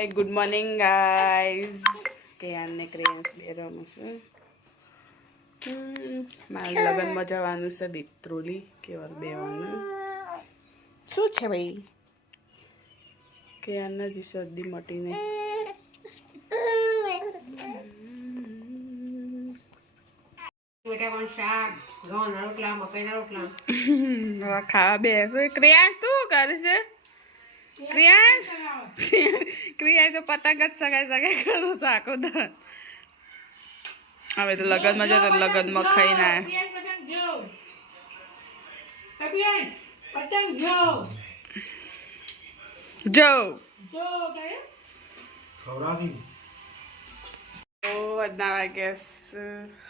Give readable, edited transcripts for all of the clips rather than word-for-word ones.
good morning guys કે આને cranes બે રમશું મારા લગ્નમાં જવાનું છે બિત્રોલી કેવલ બેવાનું શું છે ભાઈ કે આને જ શરદી મટીને ખાવા બે ક્રિયાંશ તું કરે છે ક્રિયાંશ ક્રિયાંશ તો પતંગ જ સગાઈ કરું છું આખો દર હવે તો લગ્નમાં જતો લગ્નમાં ખાઈને જો આજના વાગ્યા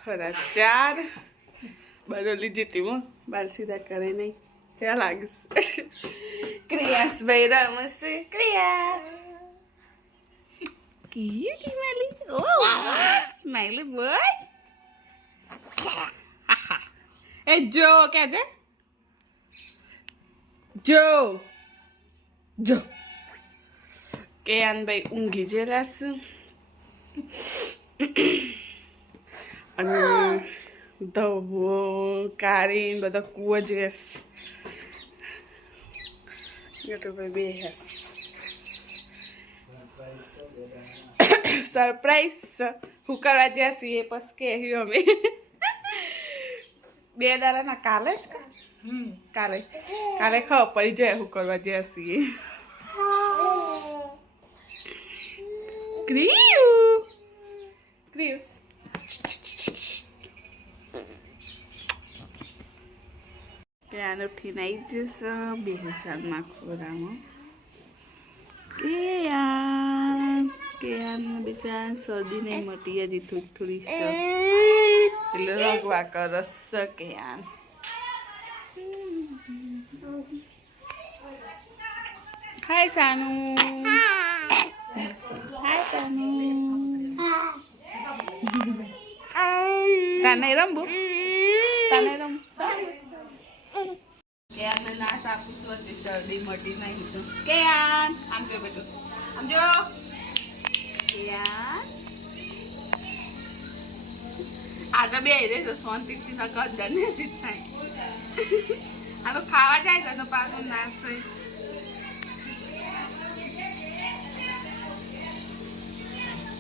4:30 બરોલી જીતી હું બાલ સીધા કરે નહીં क्या लागिस क्रियास भाई रमसे क्रियास की मेली ओ स्माइली बॉय ए जो क्या जे जो जो के आन भाई ઊંઘી જેલાસ અને ધવો કારીન બધા કુવો જેસ YouTube पे है सरप्राइज હું કરવા જઈશું એ બસ કે અમે બે દાડા ના કાલે જ કાલે કાલે ખબર પડી જાય હું કરવા જઈશું ક્રિયુ ક્રિયુ ત્યાં ઉઠીને આવી જશે બે સાલમાં ખોરામાં કે બીજા શરદી નહીં મટી હજી થોડી થોડી એટલે રગવા કરસ કે હાય સાનુ હાય સાનુ તને રમવું તને રમ કેયાન ના સાપુ સોચી શરદી મટી નહીં તો કેયાન આમ જો બેટો આમ જો કેયાન આજે બે રે તો શાંતિથી ના કર દને સીટ થાય આ તો ખાવા જાય તો પાછો નાસ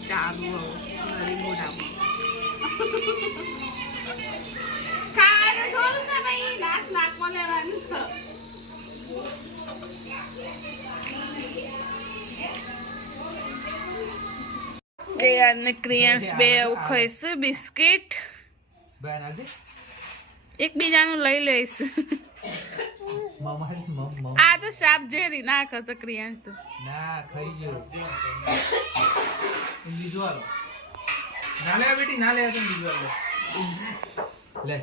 ચાલુ મારી મોઢામાં ખાવાનું થોડું છે ભાઈ નાક નાકમાં લેવાનું છે કે અને ક્રિયાંશ બે ખાઈશું બિસ્કિટ એકબીજાનું લઈ લઈશું આ તો સાપ જેરી ના ખાશે ક્રિયાંશ તો ના ખાઈ ગયો ઇન્ડિવિડ્યુઅલ ના લે બેટી ના લે તો ઇન્ડિવિડ્યુઅલ લે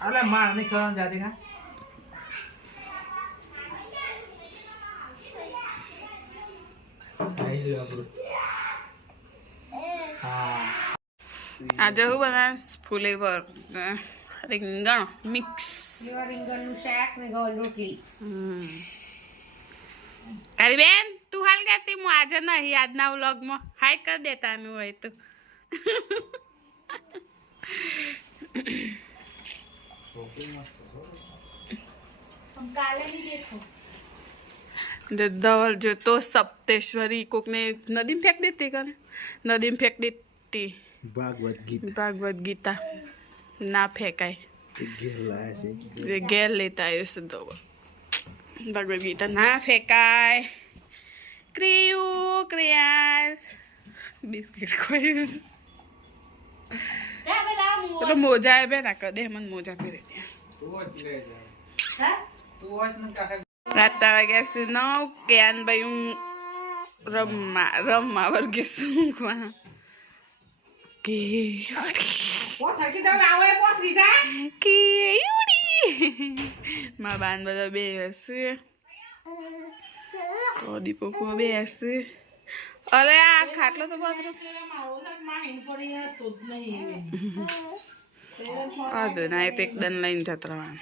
અરે માર નહીં ખાવાનું જાતે ખા આજે હું બનાવીશ ફુલેવર રીંગણ મિક્સ રીંગણનું શાક ને ગોળ રોટલી તારી બેન તું હાલ કહેતી હું આજે નહીં આજના વ્લોગમાં હાય કરી દેતાનું હોય તો धवल जो तो सप्तेश्वरी कोक ने नदी में फेंक देती क्या नदी में फेंक देती भागवत गीता ना फेंकाए गेर लेता है उसे धवल भागवत गीता ना फेंकाए क्रियू क्रियास बिस्किट खोइस तो मोजा है बे ना कर दे मन मोजा पहरे રાતના વાગ્યા છે 9 કેયાન ભાઈ હું રમવા વર્ગે શું કે મારા બાન બધા બે હશે દીપકો બે હશે અરે આ ખાટલો તો પાછળ ના એક દન લઈને જતા રહેવાનું